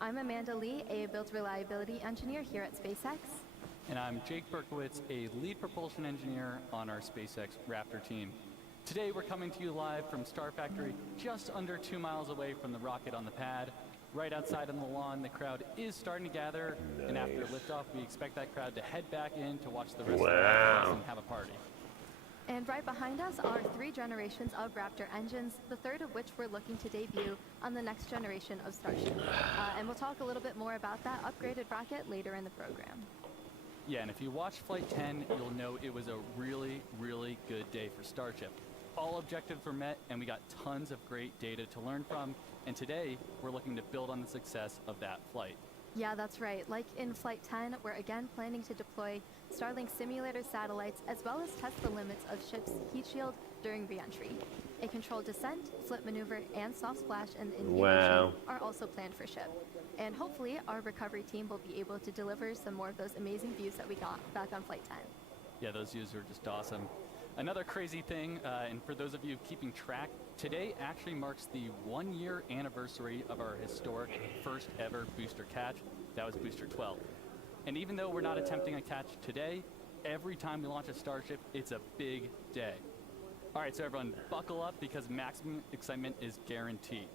I'm Amanda Lee, a build reliability engineer here at SpaceX. And I'm Jake Berkowitz, a lead propulsion engineer on our SpaceX Raptor team. Today we're coming to you live from Star Factory, just under 2 miles away from the rocket on the pad. Right outside on the lawn, the crowd is starting to gather, and after liftoff, we expect that crowd to head back in to watch the rest of the rockets and have a party. And right behind us are 3 generations of Raptor engines, the third of which we're looking to debut on the next generation of Starship. And we'll talk a little bit more about that upgraded rocket later in the program. Yeah, and if you watch Flight 10, you'll know it was a really, really good day for Starship. All objectives were met, and we got tons of great data to learn from. And today, we're looking to build on the success of that flight. Yeah, that's right. Like in Flight 10, we're again planning to deploy Starlink simulator satellites as well as test the limits of ship's heat shield during re-entry. A controlled descent, flip maneuver, and soft splash in the Indian Ocean are also planned for ship. And hopefully, our recovery team will be able to deliver some more of those amazing views that we got back on Flight 10. Yeah, those views were just awesome. Another crazy thing, and for those of you keeping track, today actually marks the 1-year anniversary of our historic first ever booster catch. That was Booster 12. And even though we're not attempting a catch today, every time we launch a Starship, it's a big day. All right, so everyone, buckle up because maximum excitement is guaranteed.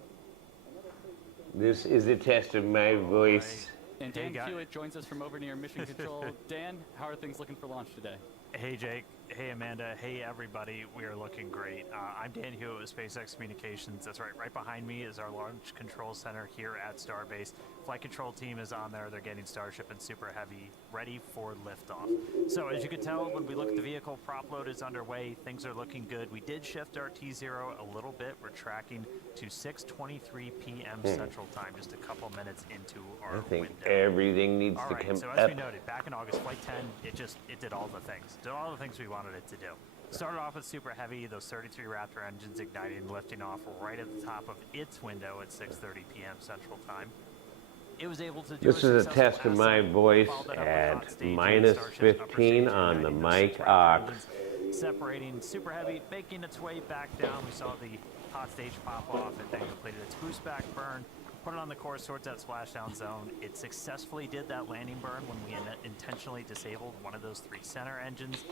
This is a test of my voice. And Dan Hewitt joins us from over near Mission Control. Dan, how are things looking for launch today? Hey Jake, hey Amanda, hey everybody, we are looking great. I'm Dan Hewitt with SpaceX Communications. That's right behind me is our Launch Control Center here at Starbase. Flight control team is on there, they're getting Starship and Super Heavy ready for liftoff. So as you can tell, when we look at the vehicle, prop load is underway, things are looking good. We did shift our T0 a little bit, we're tracking to 6:23 p.m. Central Time, just a couple minutes into our window. Everything needs to come so up. as we noted, back in August, Flight 10, it did all the things. Did all the things we wanted it to do. Started off with Super Heavy, those 33 Raptor engines igniting and lifting off right at the top of its window at 6:30 p.m. Central Time. It was able to do This is a test of my voice at -15 on the mic aux. Separating Super Heavy, making its way back down. We saw the hot stage pop off. It then completed its boost back burn. Put it on the course towards that splashdown zone. It successfully did that landing burn when we intentionally disabled one of those 3 center engines.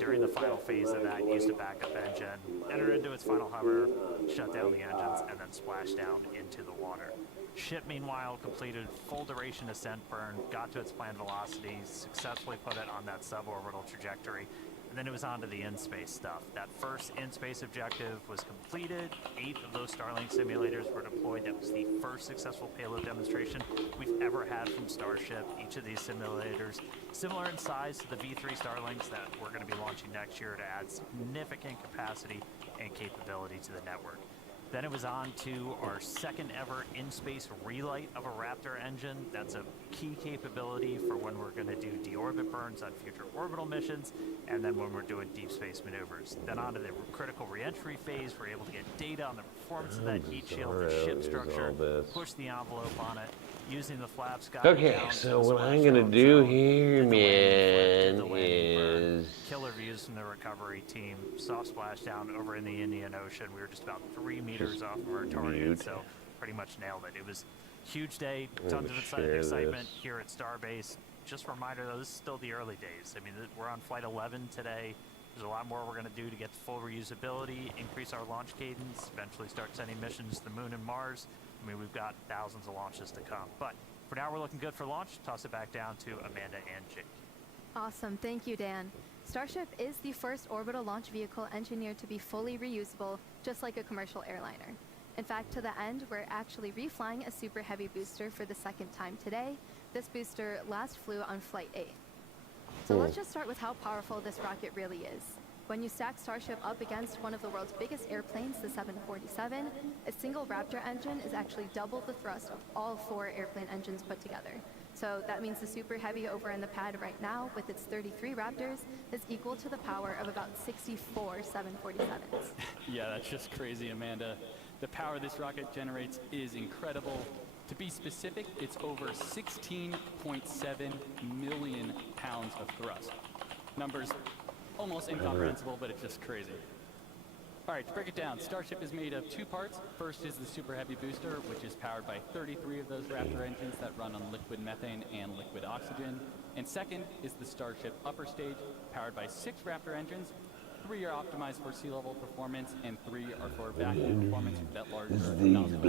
During the final phase of that, used a backup engine, entered into its final hover, shut down the engines, and then splashed down into the water. Ship, meanwhile, completed full duration ascent burn, got to its planned velocity, successfully put it on that suborbital trajectory, and then it was on to the in-space stuff. That first in-space objective was completed. 8 of those Starlink simulators were deployed. That was the first successful payload demonstration we've ever had from Starship. Each of these simulators, similar in size to the V3 Starlinks that we're going to be launching next year to add significant capacity and capability to the network. Then it was on to our second ever in-space relight of a Raptor engine. That's a key capability for when we're going to do deorbit burns on future orbital missions, and then when we're doing deep space maneuvers. Then on to the critical reentry phase, we're able to get data on the performance of that heat shield, the ship structure, push the envelope on it, using the flaps. Okay, so what I'm going to do here, man, is... Killer views from the recovery team. Soft splashdown over in the Indian Ocean. We were just about 3 meters off of our target, so pretty much nailed it. It was a huge day, tons of excitement here at Starbase. Just a reminder, though, this is still the early days. I mean, we're on Flight 11 today. There's a lot more we're going to do to get full reusability, increase our launch cadence, eventually start sending missions to the Moon and Mars. I mean, we've got thousands of launches to come. But for now, we're looking good for launch. Toss it back down to Amanda and Jake. Awesome. Thank you, Dan. Starship is the first orbital launch vehicle engineered to be fully reusable, just like a commercial airliner. In fact, to the end, we're actually reflying a Super Heavy booster for the 2nd time today. This booster last flew on Flight 8. So let's just start with how powerful this rocket really is. When you stack Starship up against one of the world's biggest airplanes, the 747, a single Raptor engine is actually double the thrust of all 4 airplane engines put together. So that means the Super Heavy over in the pad right now, with its 33 Raptors, is equal to the power of about 64 747s. Yeah, that's just crazy, Amanda. The power this rocket generates is incredible. To be specific, it's over 16.7 million pounds of thrust. Numbers almost incomprehensible, but it's just crazy. All right, to break it down, Starship is made of two parts. First is the Super Heavy booster, which is powered by 33 of those Raptor engines that run on liquid methane and liquid oxygen. And second is the Starship upper stage, powered by 6 Raptor engines. 3 are optimized for sea level performance, and 3 are for vacuum performance with that larger nozzle.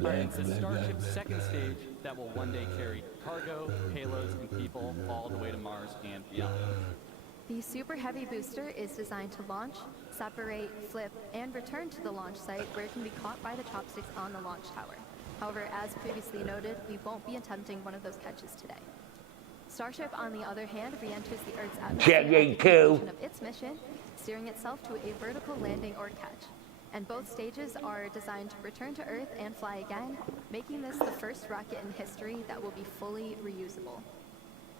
All right, it's the Starship's second stage that will one day carry cargo, payloads, and people all the way to Mars and beyond. The Super Heavy booster is designed to launch, separate, flip, and return to the launch site where it can be caught by the chopsticks on the launch tower. However, as previously noted, we won't be attempting one of those catches today. Starship, on the other hand, re-enters the Earth's atmosphere at the conclusion of its mission, steering itself to a vertical landing or catch. And both stages are designed to return to Earth and fly again, making this the first rocket in history that will be fully reusable.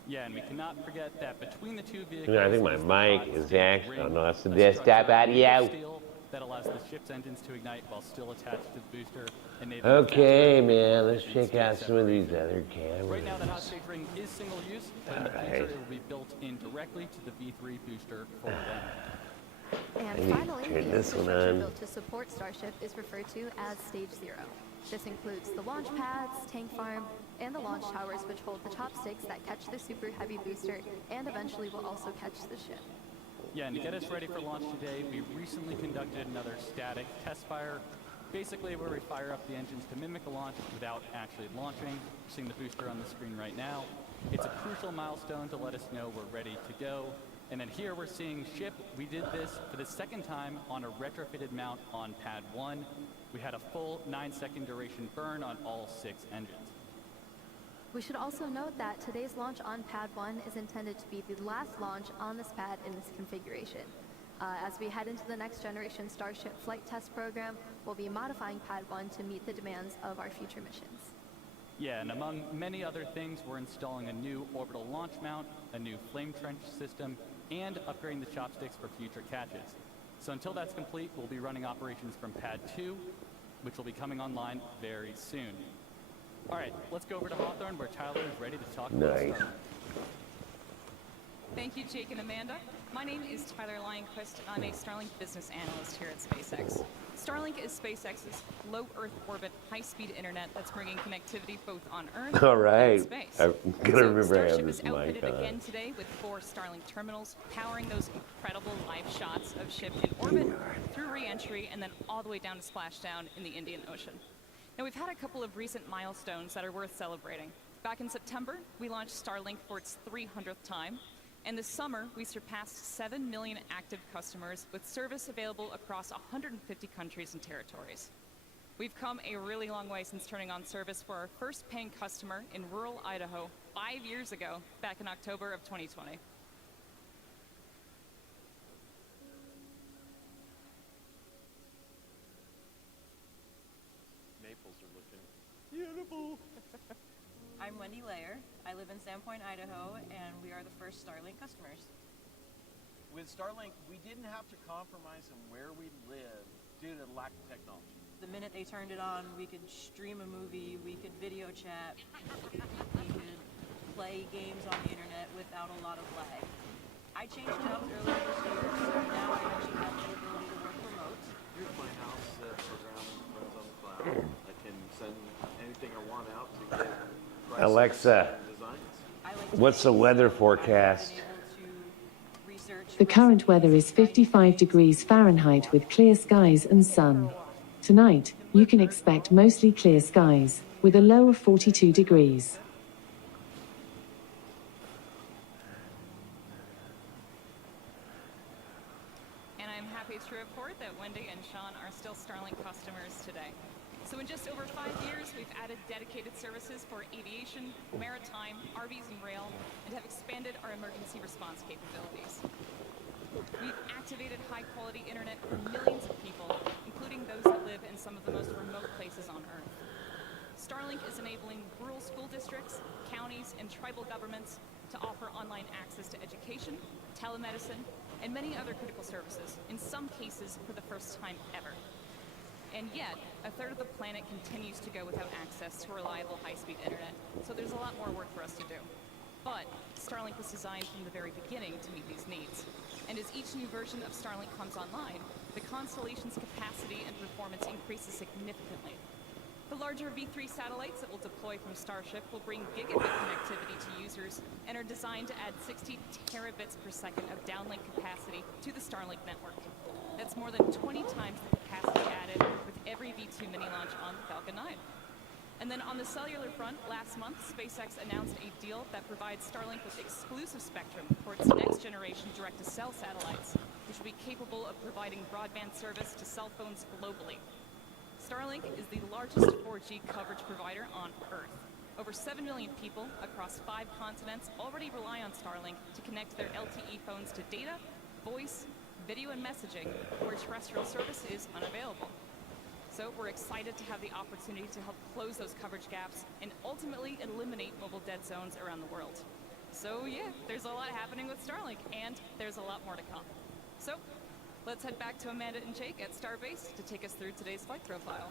Yeah, and we cannot forget that between the two vehicles, You know, I think my is the mic hot is steel actually, ring, oh no, that's the a desktop structure made of audio. steel that allows the ship's engines to ignite while still attached to the booster. enabling Okay, faster man, let's and check speed out some of these separation. other cameras. Right now, the hot stage ring is single use, but in the Alright. future, it will be built in directly to the V3 booster forward end. And I need to finally, turn the this one infrastructure on. built to support Starship is referred to as Stage 0. This includes the launch pads, tank farm, and the launch towers, which hold the chopsticks that catch the Super Heavy booster and eventually will also catch the ship. Yeah, and to get us ready for launch today, we recently conducted another static test fire, basically where we fire up the engines to mimic a launch without actually launching. We're seeing the booster on the screen right now. It's a crucial milestone to let us know we're ready to go. And then here we're seeing ship. We did this for the second time on a retrofitted mount on pad 1. We had a full 9-second duration burn on all 6 engines. We should also note that today's launch on Pad 1 is intended to be the last launch on this pad in this configuration. As we head into the next generation Starship flight test program, we'll be modifying Pad 1 to meet the demands of our future missions. Yeah, and among many other things, we're installing a new orbital launch mount, a new flame trench system, and upgrading the chopsticks for future catches. So until that's complete, we'll be running operations from Pad 2, which will be coming online very soon. All right, let's go over to Hawthorne, where Tyler is ready to talk about Nice. Starlink. Thank you, Jake and Amanda. My name is Tyler Lionquist, and I'm a Starlink business analyst here at SpaceX. Starlink is SpaceX's low Earth orbit, high-speed internet that's bringing connectivity both on Earth All and right. in space. I'm gonna So remember I have Starship this is mic outfitted on. again today with 4 Starlink terminals, powering those incredible live shots of ship in orbit, through re-entry, and then all the way down to splashdown in the Indian Ocean. Now, we've had a couple of recent milestones that are worth celebrating. Back in September, we launched Starlink for its 300th time. And this summer, we surpassed 7 million active customers with service available across 150 countries and territories. We've come a really long way since turning on service for our first paying customer in rural Idaho 5 years ago, back in October of 2020. Maples are looking beautiful. I'm Wendy Layer. I live in Sandpoint, Idaho, and we are the first Starlink customers. With Starlink, we didn't have to compromise on where we live due to the lack of technology. The minute they turned it on, we could stream a movie, we could video chat, we could play games on the internet without a lot of lag. I changed jobs earlier this year, so now I actually have the ability to work remote. Here's my house program runs on the cloud. I can send anything I want out to get prices Alexa, and designs. I like to what's the play, weather so I've forecast? been able to research The current weather is recipes, 55 degrees Fahrenheit with clear skies and sun. Tonight, you can expect mostly clear skies, with a low of 42 degrees. And I'm happy to report that Wendy and Sean are still Starlink customers today. So in just over 5 years, we've added dedicated services for aviation, maritime, RVs, and rail, and have expanded our emergency response capabilities. We've activated high-quality internet for millions of people, including those that live in some of the most remote places on Earth. Starlink is enabling rural school districts, counties, and tribal governments to offer online access to education, telemedicine, and many other critical services, in some cases for the first time ever. And yet, a third of the planet continues to go without access to reliable high-speed internet, so there's a lot more work for us to do. But Starlink was designed from the very beginning to meet these needs. And as each new version of Starlink comes online, the constellation's capacity and performance increases significantly. The larger V3 satellites that will deploy from Starship will bring gigabit connectivity to users and are designed to add 60 terabits per second of downlink capacity to the Starlink network. That's more than 20 times the capacity added with every V2 mini launch on Falcon 9. And then on the cellular front, last month, SpaceX announced a deal that provides Starlink with exclusive spectrum for its next-generation direct-to-cell satellites, which will be capable of providing broadband service to cell phones globally. Starlink is the largest 4G coverage provider on Earth. Over 7 million people across 5 continents already rely on Starlink to connect their LTE phones to data, voice, video, and messaging, where terrestrial service is unavailable. So we're excited to have the opportunity to help close those coverage gaps and ultimately eliminate mobile dead zones around the world. So yeah, there's a lot happening with Starlink, and there's a lot more to come. So let's head back to Amanda and Jake at Starbase to take us through today's flight profile.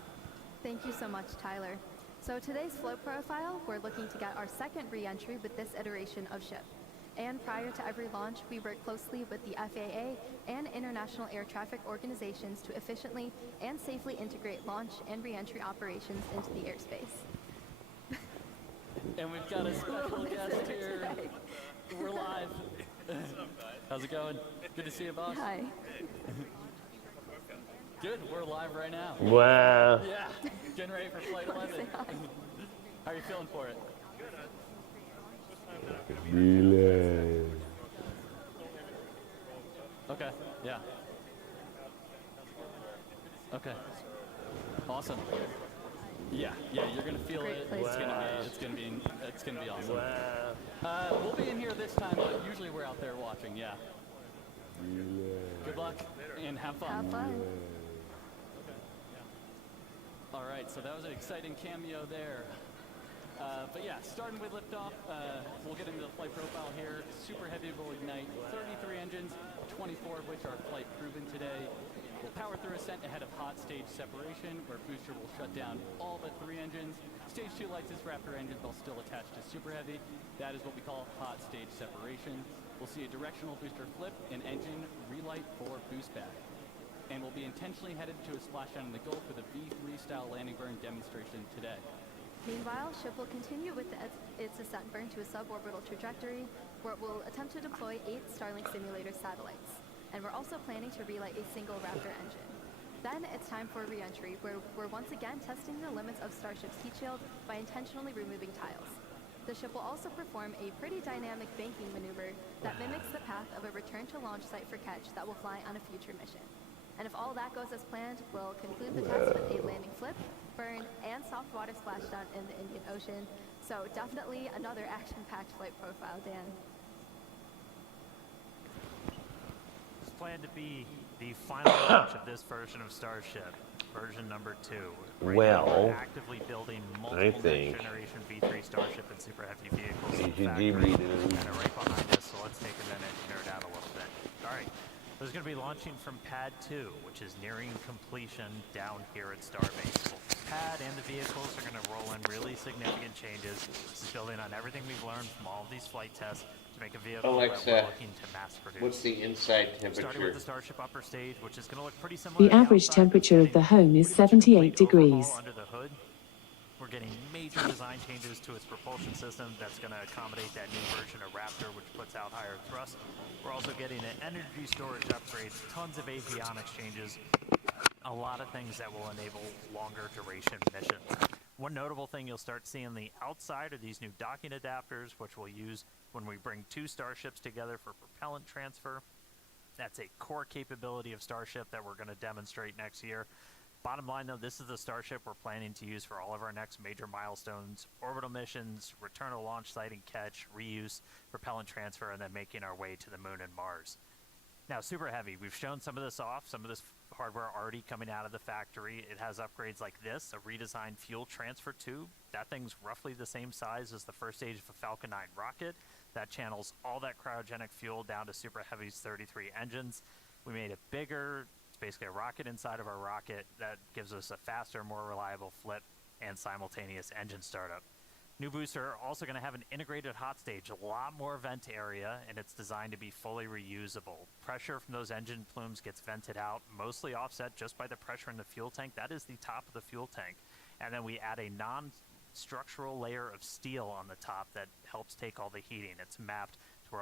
Thank you so much, Tyler. So today's float profile, we're looking to get our second re-entry with this iteration of ship. And prior to every launch, we work closely with the FAA and international air traffic organizations to efficiently and safely integrate launch and re-entry operations into the airspace. And we've got a special guest here. We're live. How's it going? Good to see you, boss. Hi. Good, we're live right now. Wow. Yeah, getting ready for Flight 11. How are you feeling for it? Relax. Okay, yeah. Okay. Awesome. Yeah, you're gonna feel Great it. place It's gonna be awesome. We'll be in here this time, but usually we're out there watching. Yeah. Good luck and have fun. Have fun. All right, so that was an exciting cameo there. But yeah, starting with liftoff, we'll get into the flight profile here. Super Heavy will ignite 33 engines, 24 of which are flight proven today. We'll power through ascent ahead of hot stage separation, where booster will shut down all but 3 engines. Stage 2 lights as Raptor engines while still attached to Super Heavy. That is what we call hot stage separation. We'll see a directional booster flip and engine relight for boost back. And we'll be intentionally headed to a splashdown in the Gulf with a V3 style landing burn demonstration today. Meanwhile, ship will continue with its ascent burn to a suborbital trajectory, where it will attempt to deploy 8 Starlink simulator satellites. And we're also planning to relight a single Raptor engine. Then it's time for re-entry, where we're once again testing the limits of Starship's heat shield by intentionally removing tiles. The ship will also perform a pretty dynamic banking maneuver that mimics the path of a return to launch site for Ketch that will fly on a future mission. And if all that goes as planned, we'll conclude the test with a landing flip, burn, and soft water splashdown in the Indian Ocean. So definitely another action-packed flight profile, Dan. It's planned to be the final launch of this version of Starship, version number 2. Right now, Well, we're actively building multiple I think next-generation V3 Starship and Super Heavy vehicles in the AGG factory, readers. kind of right behind us. So let's take a minute and nerd out a little bit. All right. There's going to be launching from Pad 2, which is nearing completion down here at Starbase. Both the pad and the vehicles are going to roll in really significant changes. This is building on everything we've learned from all of these flight tests to make a vehicle that Alexa, we're looking to mass produce. what's the inside Starting with temperature? the Starship upper stage, which is going to look pretty similar. The to average outside, temperature of the home is pretty much a 78 complete overhaul degrees. Under the hood. We're getting major design changes to its propulsion system that's going to accommodate that new version of Raptor, which puts out higher thrust. We're also getting an energy storage upgrades, tons of avionics changes, a lot of things that will enable longer duration missions. One notable thing you'll start seeing the outside are these new docking adapters, which we'll use when we bring 2 Starships together for propellant transfer. That's a core capability of Starship that we're going to demonstrate next year. Bottom line, though, this is the Starship we're planning to use for all of our next major milestones: orbital missions, return to launch site and Ketch, reuse, propellant transfer, and then making our way to the Moon and Mars. Now, Super Heavy, we've shown some of this off, some of this hardware already coming out of the factory. It has upgrades like this, a redesigned fuel transfer tube. That thing's roughly the same size as the first stage of a Falcon 9 rocket. That channels all that cryogenic fuel down to Super Heavy's 33 engines. We made it bigger. Basically a rocket inside of our rocket that gives us a faster, more reliable flip and simultaneous engine startup. New booster also going to have an integrated hot stage, a lot more vent area, and it's designed to be fully reusable. Pressure from those engine plumes gets vented out, mostly offset just by the pressure in the fuel tank. That is the top of the fuel tank. And then we add a non-structural layer of steel on the top that helps take all the heating. It's mapped to where all